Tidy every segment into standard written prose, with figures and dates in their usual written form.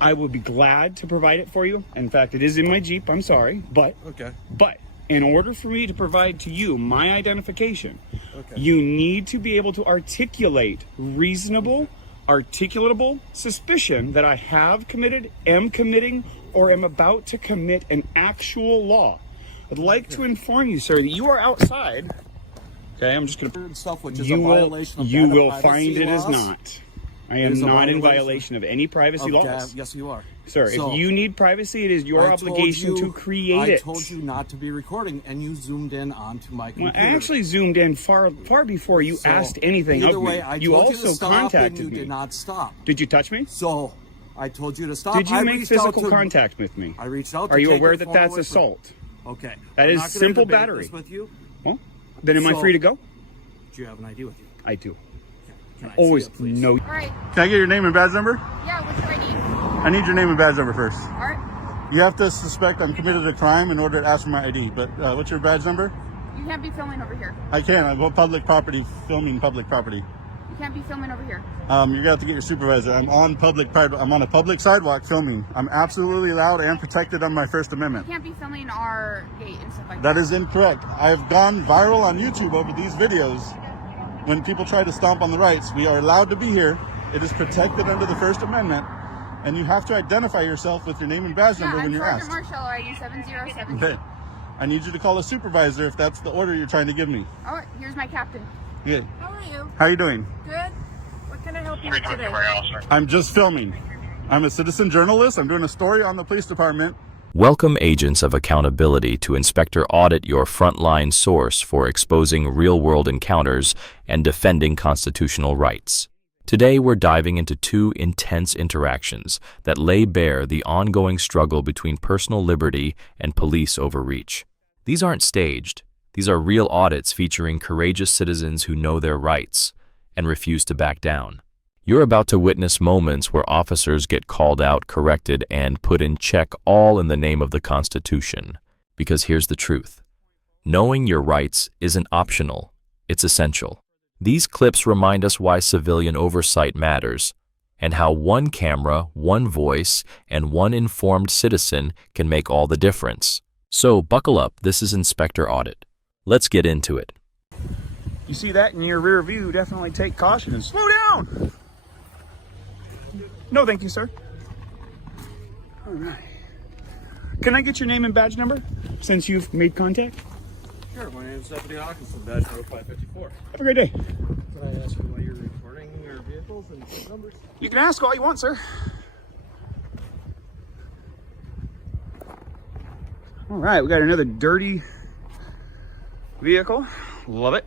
I would be glad to provide it for you. In fact, it is in my Jeep. I'm sorry, but in order for me to provide to you my identification, you need to be able to articulate reasonable, articulatable suspicion that I have committed, am committing, or am about to commit an actual law. I'd like to inform you, sir, that you are outside. Okay, I'm just going to... stuff which is a violation of you will find it is not. I am not in violation of any privacy laws. Yes, you are. Sir, if you need privacy, it is your obligation to create it. I told you not to be recording, and you zoomed in onto my computer. Well, I actually zoomed in far before you asked anything of me. Either way, I told you to stop, and you did not stop. Did you touch me? So, I told you to stop. Did you make physical contact with me? I reached out to Are you aware that that's assault? Okay. That is simple battery. With you. Well, then am I free to go? Do you have an ID with you? I do. Can I always see it, please? know. All right. Can I get your name and badge number? Yeah, which do I need? I need your name and badge number first. All right. You have to suspect I'm committed a crime in order to ask for my ID, but what's your badge number? You can't be filming over here. I can. I go public property, filming public property. You can't be filming over here. You're gonna have to get your supervisor. I'm on a public sidewalk filming. I'm absolutely allowed and protected on my First Amendment. You can't be filming our gate and stuff like That is incorrect. I've gone viral on YouTube over these videos. When people try to stomp on the rights, we are allowed to be here. It is protected under the First Amendment, and you have to identify yourself with your name and badge number when you're asked. Sergeant Marshall, ID 707. Okay. I need you to call a supervisor if that's the order you're trying to give me. All right, here's my captain. Yeah. How are you? How you doing? Good. What can I help you with today? I'm just filming. I'm a citizen journalist. I'm doing a story on the police department. Welcome agents of accountability to Inspector Audit, your frontline source for exposing real-world encounters and defending constitutional rights. Today we're diving into two intense interactions that lay bare the ongoing struggle between personal liberty and police overreach. These aren't staged. These are real audits featuring courageous citizens who know their rights and refuse to back down. You're about to witness moments where officers get called out, corrected, and put in check, all in the name of the Constitution. Because here's the truth. Knowing your rights isn't optional, it's essential. These clips remind us why civilian oversight matters, and how one camera, one voice, and one informed citizen can make all the difference. So buckle up, this is Inspector Audit. Let's get into it. You see that in your rear view, definitely take caution and slow down. No, thank you, sir. All right. Can I get your name and badge number since you've made contact? Sure, my name is Deputy Hawkinson, badge number 554. Have a great day. Can I ask you why you're recording your vehicles and plate numbers? You can ask all you want, sir. All right, we got another dirty vehicle. Love it.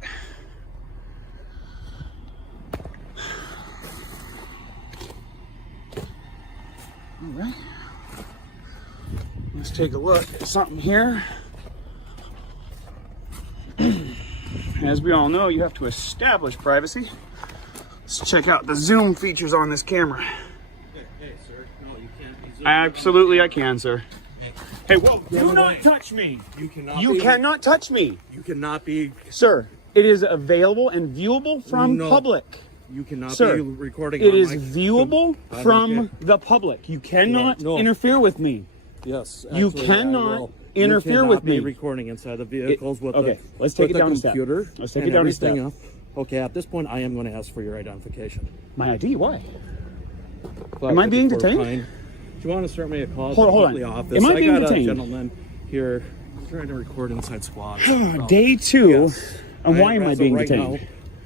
All right. Let's take a look at something here. As we all know, you have to establish privacy. Let's check out the zoom features on this camera. Hey, sir. No, you can't be zooming. Absolutely, I can, sir. Hey, whoa, do not touch me. You cannot cannot touch me. You cannot be... Sir, it is available and viewable from public. You cannot Sir, be recording. It is viewable from the public. You cannot interfere with me. Yes. You cannot interfere with me. You cannot be recording inside the vehicles with okay, the let's take it down computer. A step. Let's take it down a step. Okay, at this point, I am going to ask for your identification. My ID? Why? Am I being detained? Do you want to start me a call? Hold on. Office? Am I being got detained? A gentleman here trying to record inside squad. Day two. Yes. And why am I being detained? Now,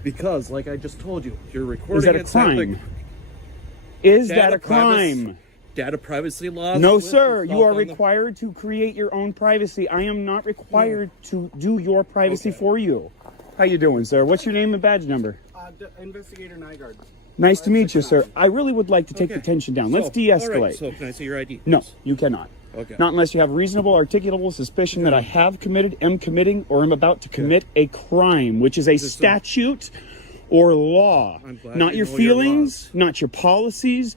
because, like I just told you, you're recording. Is that a crime? Is that a crime? Data privacy laws? No, sir. You are required to create your own privacy. I am not required to do your privacy for you. How you doing, sir? What's your name and badge number? Investigator Nygaard. Nice to meet you, sir. I really would like to take the tension down. Let's de-escalate. Right. So can I see your ID? No, you cannot. Okay. Not unless you have reasonable, articulable suspicion that I have committed, am committing, or am about to commit a crime, which is a statute or law. Not your feelings, not your policies,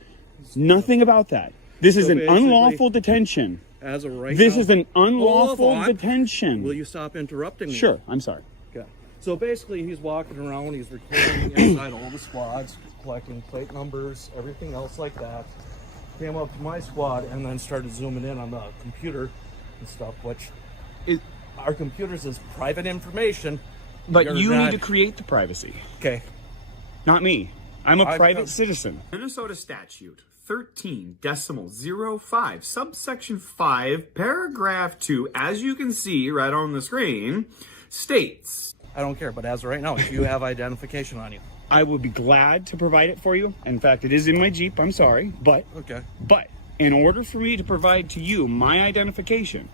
nothing about that. This is an unlawful detention. As of right now. This is an unlawful detention. Will you stop interrupting me? Sure, I'm sorry. Okay. So basically, he's walking around, he's recording inside all the squads, collecting plate numbers, everything else like that. came up to my squad and then started zooming in on the computer and stuff, which our computers is private information. But you need to create the privacy. Okay. Not me. I'm a private citizen. Minnesota statute 13.05, subsection 5, paragraph 2, as you can see right on the screen, states. I don't care, but as of right now, if you have identification on you. I will be glad to provide it for you. In fact, it is in my Jeep. I'm sorry. But in order for me to provide to you my identification,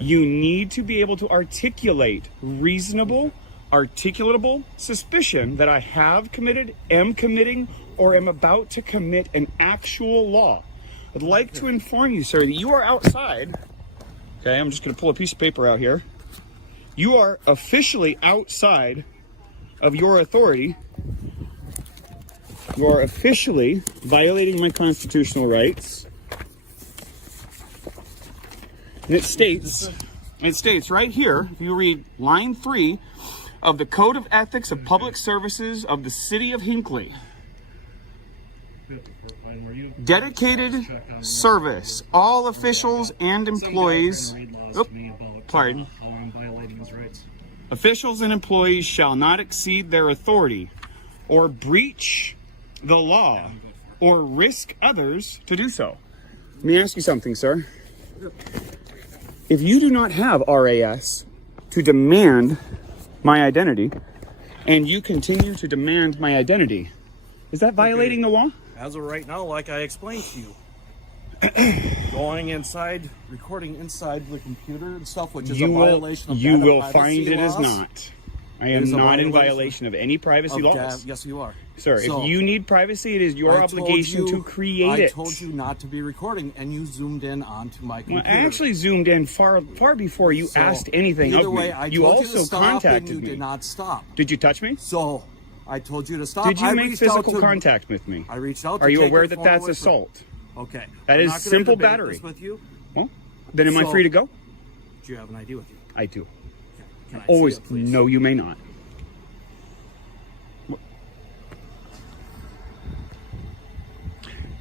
you need to be able to articulate reasonable, articulatable suspicion that I have committed, am committing, or am about to commit an actual law. I'd like to inform you, sir, that you are outside. Okay, I'm just going to pull a piece of paper out here. You are officially outside of your authority. You are officially violating my constitutional rights. And it states right here, if you read line 3 of the Code of Ethics of Public Services of the City of Hinckley. Dedicated service. All officials and employees. Pardon. Officials and employees shall not exceed their authority or breach the law or risk others to do so. Let me ask you something, sir. If you do not have RAS to demand my identity, and you continue to demand my identity, is that violating the law? As of right now, like I explained to you, going inside, recording inside the computer and stuff, which is a violation of you data will privacy find it laws. is not. I am not in violation of any privacy laws. Yes, you are. Sir, So, if you need privacy, it is your obligation to create it. I told you not to be recording, and you zoomed in onto my computer. Well, I actually zoomed in far before you asked anything of me. You also contacted and you me. did not stop. Did you touch me? So I told you to stop. Did you I make reached out physical to- contact with me? I reached out. To Are you take aware your that phone that's away from- assault? Okay. That I'm is not gonna simple debate battery. this with you. Well, then am I free to go? Do you have an ID with you? I do. Can I Always. see it, please? No, you may not.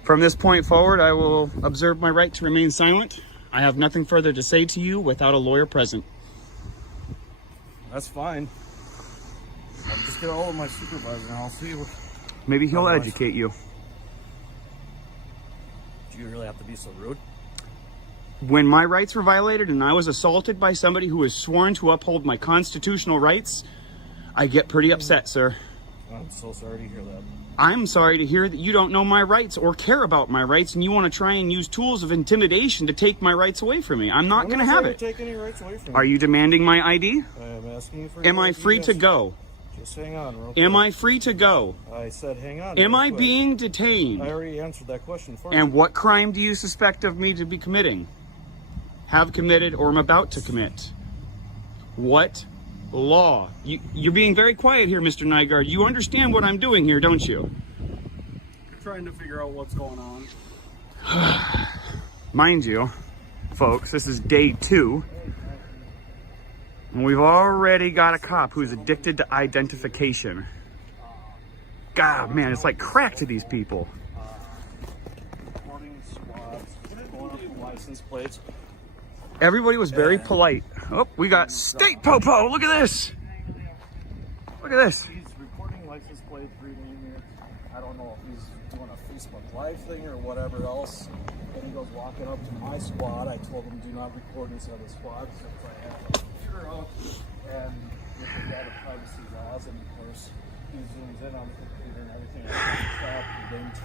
From this point forward, I will observe my right to remain silent. I have nothing further to say to you without a lawyer present. That's fine. I'll just get a hold of my supervisor and I'll see what. Maybe he'll educate you. Do you really have to be so rude? When my rights were violated and I was assaulted by somebody who was sworn to uphold my constitutional rights, I get pretty upset, sir. I'm so sorry to hear that. I'm sorry to hear that you don't know my rights or care about my rights and you want to try and use tools of intimidation to take my rights away from me. I'm not going to have it. Take any rights away from Are you demanding my ID? I am asking you for. Am I free to go? Just hang on, real quick. Am I free to go? I said hang on. Am real I quick. being I detained? already answered that question for And you. what crime do you suspect of me to be committing? Have committed or am about to commit? What law? You're being very quiet here, Mr. Nygaard. You understand what I'm doing here, don't you? Trying to figure out what's going on. Mind you, folks, this is day 2. And we've already got a cop who's addicted to identification. God, man, it's like crack to these people. Recording squads, going up the license plates. Everybody was very polite. Oh, we got State Popo. Look at this. Look at this. He's recording license plates, reading it. I don't know if he's doing a Facebook Live thing or whatever else. And he goes walking up to my squad. I told him do not record inside the squad since I have a computer out and with the data privacy laws. And of course, he zooms in on the computer and everything. I stopped. He didn't.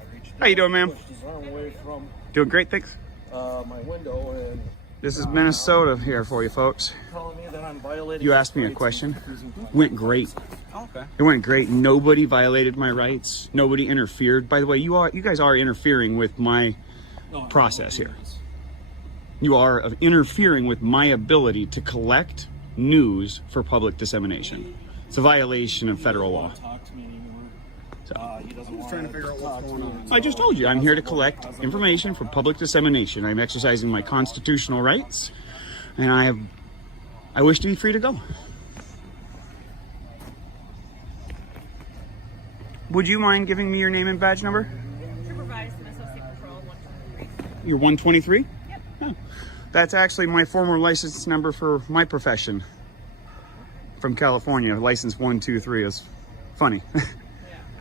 I reached How you doing, ma'am? pushed his arm away from Doing great, thanks. my window and This is Minnesota here for you, folks. telling me that I'm violating. You his asked me a rights question. and confusing people. Went great. Okay. It went great. Nobody violated my rights. Nobody interfered. By the way, you guys are interfering with my No, process here. You are interfering with my ability to collect news for public dissemination. It's a violation of federal law. Talk to me anymore. He doesn't want Trying to figure out what's going on. I just told you, I'm here to collect information for public dissemination. I'm exercising my constitutional rights, and I wish to be free to go. Would you mind giving me your name and badge number? Supervisor, Associate You're 123? Yep. Oh. That's actually my former license number for my profession. From California, license 123 is funny. Yeah.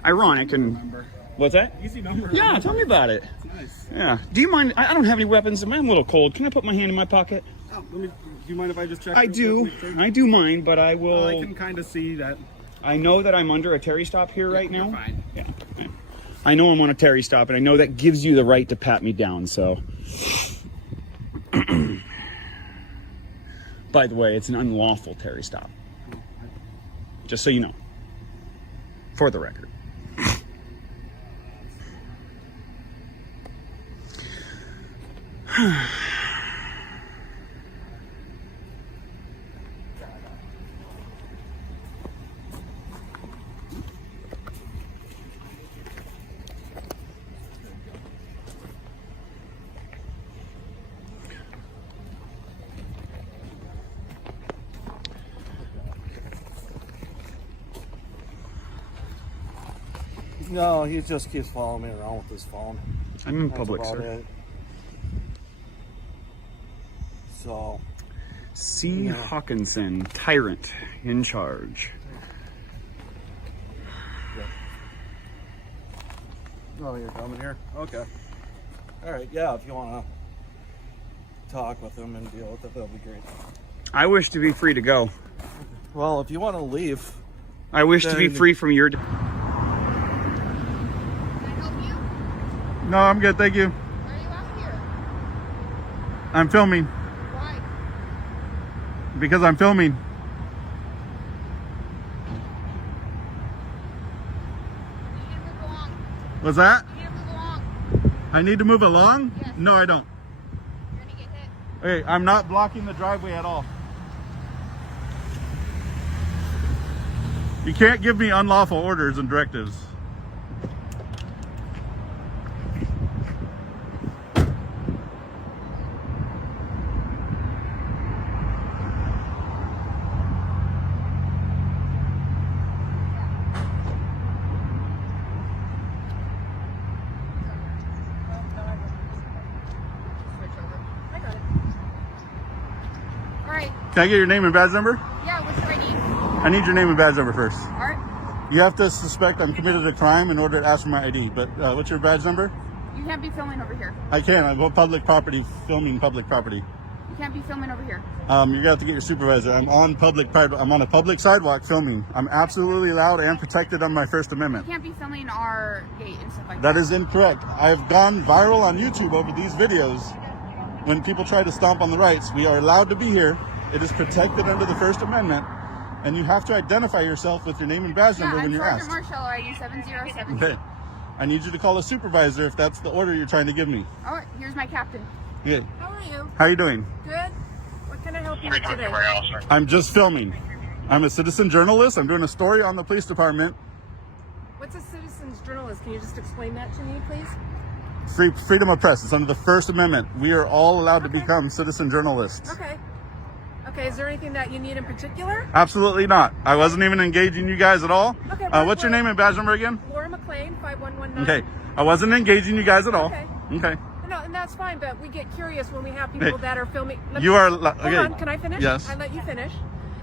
Ironic and... Number. What's that? Easy number. Yeah, tell me about it. It's nice. Yeah. Do you mind? I don't have any weapons. I'm a little cold. Can I put my hand in my pocket? Oh, do you mind if I just check? I do. I do mind, but I will... I can kind of see that. I know that I'm under a Terry stop here right now. You're fine. Yeah. I know I'm on a Terry stop, and I know that gives you the right to pat me down, so... By the way, it's an unlawful Terry stop. Just so you know. For the record. No, he just keeps following me around with his phone. I'm in That's public, about sir. it. So, C. Hawkinson, Tyrant, in charge. oh, you're coming here? Okay. All right, yeah, if you want to talk with him and deal with it, that'll be great. I wish to be free to go. Well, if you want to leave, I wish to be Then- free from your... Can I help you? No, I'm good, thank you. Why are you out here? I'm filming. Why? Because I'm filming. You need to move along. What's that? You need to move along. I need to move along? Yes. No, I don't. You're gonna get hit. Hey, I'm not blocking the driveway at all. You can't give me unlawful orders and directives. Switch over. I got it. All right. Can I get your name and badge number? Yeah, what's your ID? I need your name and badge number first. All right. You have to suspect I'm committed a crime in order to ask for my ID, but what's your badge number? You can't be filming over here. I can. I'm on public property, filming public property. You can't be filming over here. You're gonna have to get your supervisor. I'm on I'm on a public sidewalk filming. I'm absolutely allowed and protected on my First Amendment. You can't be filming our gate and stuff like That is incorrect. I've gone viral on YouTube over these videos. When people try to stomp on the rights, we are allowed to be here. It is protected under the First Amendment, and you have to identify yourself with your name and badge Yeah, number when I'm you're Sergeant asked. Marshall, ID 707. Okay. I need you to call a supervisor if that's the order you're trying to give me. All right, here's my captain. Okay. How are you? How are you doing? Good. What can I help you with today? I'm just filming. I'm a citizen journalist. I'm doing a story on the police department. What's a citizen's journalist? Can you just explain that to me, please? Freedom of press. It's under the First Amendment. We are all allowed to become citizen journalists. Okay. Okay, is there anything that you need in particular? Absolutely not. I wasn't even engaging you guys at all. Okay, What's your name and badge number again? Laura McLean, 5119. Okay. I wasn't engaging you guys at all. Okay. Okay. No, and that's fine, but we get curious when we have people that are filming. You are... Hold Okay. on, can I finish? Yes. I let you finish.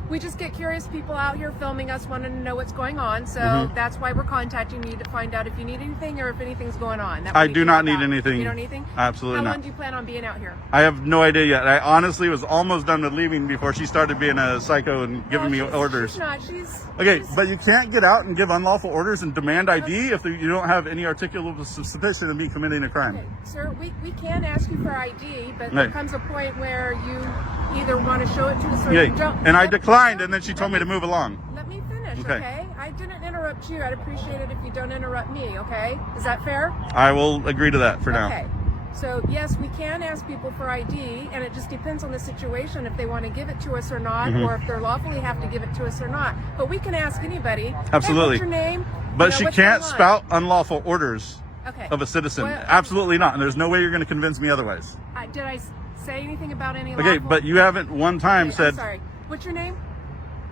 We just get curious people out here filming us, wanting to know what's going on. So that's why we're contacting you to find out if you need anything or if anything's going on. That way I we do can not help need out. anything. You don't need anything? Absolutely How not. long do you plan on being out here? I have no idea yet. I honestly was almost done with leaving before she started being a psycho and giving me orders. She's not. She's... Okay, but you can't get out and give unlawful orders and demand ID if you don't have any articulable suspicion of me committing a crime. Okay, sir, we can ask you for ID, but there Right. comes a point where you either want to show it to us or Yeah, you don't. and I Let- declined, and then she told me to move along. Let me finish, Okay. okay? I didn't interrupt you. I'd appreciate it if you don't interrupt me, okay? Is that fair? I will agree to that for now. Okay. So, yes, we can ask people for ID, and it just depends on the situation if they want to give it to us or not, or if they're lawfully have to give it to us or not. But we can ask anybody. Absolutely. Hey, what's your name? But You know, she what's can't going on? spout unlawful orders Okay. of a citizen. Well, Absolutely not. And there's no way you're going to convince me otherwise. Did I say anything about any Okay, lawful? but you haven't one time Okay, I'm said, sorry. What's your name?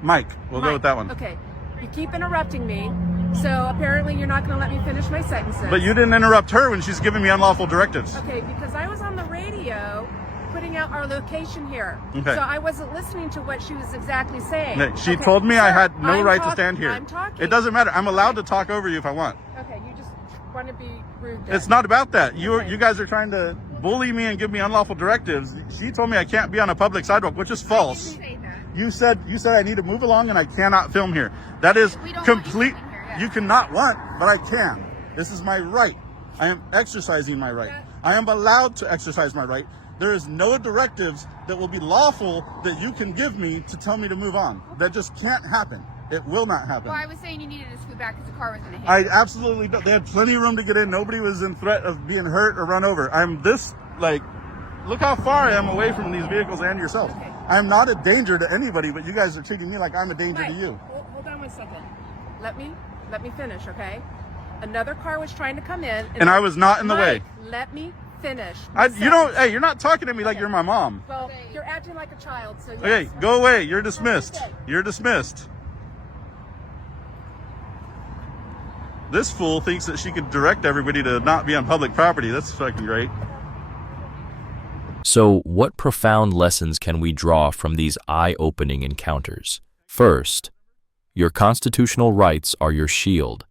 Mike. We'll go Mike. with that one. Okay. You keep interrupting me, So apparently you're not going to let me finish my sentences. But you didn't interrupt her when she's giving me unlawful directives. Okay, because I was on the radio putting out our location here. Okay. So I wasn't listening to what she was exactly saying. She Okay, told me I sir, had no I'm right to talk- stand here. I'm talking. It doesn't matter. I'm allowed to talk over you if I want. Okay, you just want to be rude then. It's not about that. You Okay. you guys are trying to bully me and give me unlawful directives. She told me I can't be on a public sidewalk, which is false. Say that. You said I need to move along and I cannot film here. That is We don't want you complete. filming here, yes. You cannot want, but I can. This is my right. I am exercising my right. I am allowed to exercise my right. There is no directives that will be lawful that you can give me to tell me to move on. That just can't happen. It will not happen. Well, I was saying you needed to scoot back because the car was going to hit I you. absolutely don't. They had plenty of room to get in. Nobody was in threat of being hurt or run over. I'm this, like, look how far I am away from these vehicles and yourself. Okay. I'm not a danger to anybody, but you guys are treating me like I'm a danger Mike, to you. Hold on 1 second. Let me finish, okay? Another car was trying to come in. And I was not in the way. Mike, let me finish. You don't, hey, you're not talking to me like you're my mom. Well, you're acting like a child, so yes. Okay, go away. You're dismissed. You're dismissed. This fool thinks that she could direct everybody to not be on public property. That's fucking great. So, what profound lessons can we draw from these eye-opening encounters? First, your constitutional rights are your shield.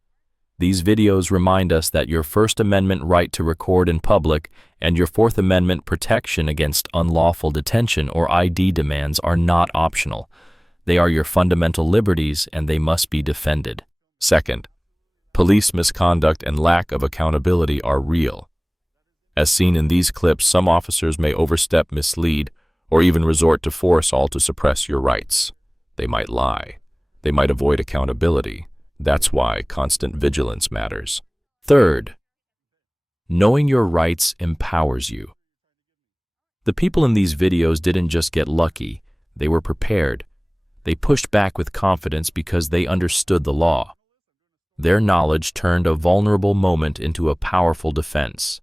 These videos remind us that your First Amendment right to record in public and your Fourth Amendment protection against unlawful detention or ID demands are not optional. They are your fundamental liberties and they must be defended. Second, police misconduct and lack of accountability are real. As seen in these clips, some officers may overstep, mislead, or even resort to force all to suppress your rights. They might lie. They might avoid accountability. That's why constant vigilance matters. Third, knowing your rights empowers you. The people in these videos didn't just get lucky, they were prepared. They pushed back with confidence because they understood the law. Their knowledge turned a vulnerable moment into a powerful defense.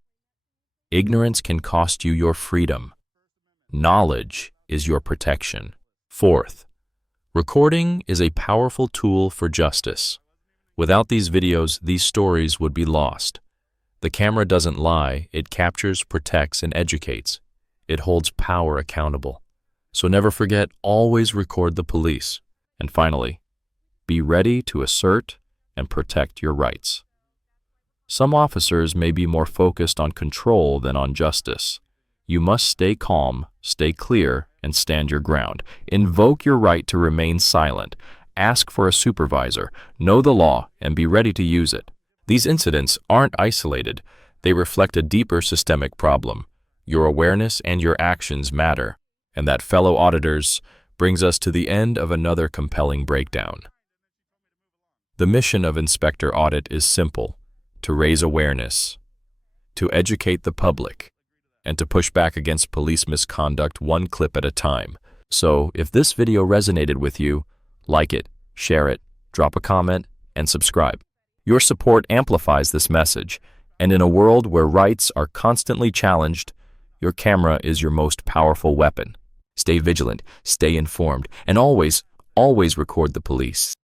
Ignorance can cost you your freedom. Knowledge is your protection. Fourth, recording is a powerful tool for justice. Without these videos, these stories would be lost. The camera doesn't lie, it captures, protects, and educates. It holds power accountable. So never forget, always record the police. And finally, be ready to assert and protect your rights. Some officers may be more focused on control than on justice. You must stay calm, stay clear, and stand your ground. Invoke your right to remain silent. Ask for a supervisor, know the law, and be ready to use it. These incidents aren't isolated. They reflect a deeper systemic problem. Your awareness and your actions matter. And that, fellow auditors, brings us to the end of another compelling breakdown. The mission of Inspector Audit is simple: to raise awareness, to educate the public, and to push back against police misconduct one clip at a time. So, if this video resonated with you, like it, share it, drop a comment, and subscribe. Your support amplifies this message, and in a world where rights are constantly challenged, your camera is your most powerful weapon. Stay vigilant, stay informed, and always record the police.